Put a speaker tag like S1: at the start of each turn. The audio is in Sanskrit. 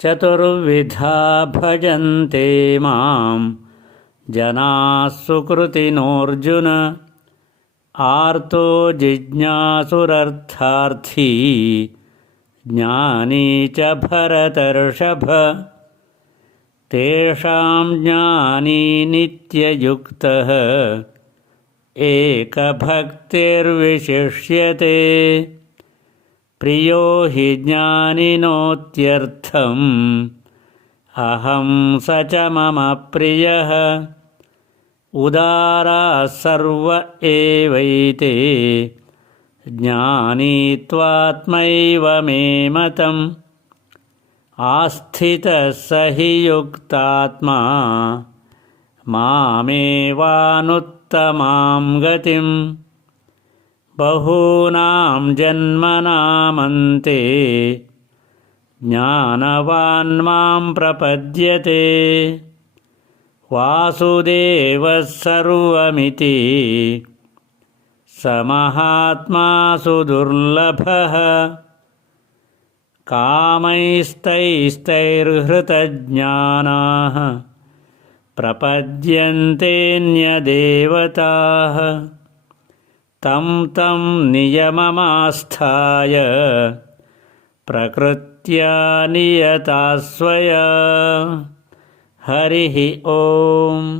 S1: चतुर्विधा भजन्ते मां जनाः सुकृतिनोऽर्जुन आर्तो जिज्ञासुरर्थार्थी ज्ञानी च भरतर्षभ। तेषां ज्ञानी नित्ययुक्तः एकभक्तिर्विशिष्यते प्रियो हि ज्ञानिनोत्यर्थम्। अहं स च मम प्रियः। उदाराः सर्व एवैते। ज्ञानी त्वात्मैव मे मतम्। आस्थितः स हि युक्तात्मा। मामेवानुत्तमां गतिम् బహూనాం జన్మనామంతే జ్ఞానవాన్ మాం ప్రపద్యతే వాసుదేవసర్వమితి సమహాత్మా సుదుర్లభ కామైస్తైస్తైర్హృతజ్ఞానా ప్రపద్యంతేన్యదేవతా तं तं नियममास्थाय प्रकृत्या नियता स्वया हरिः ओम्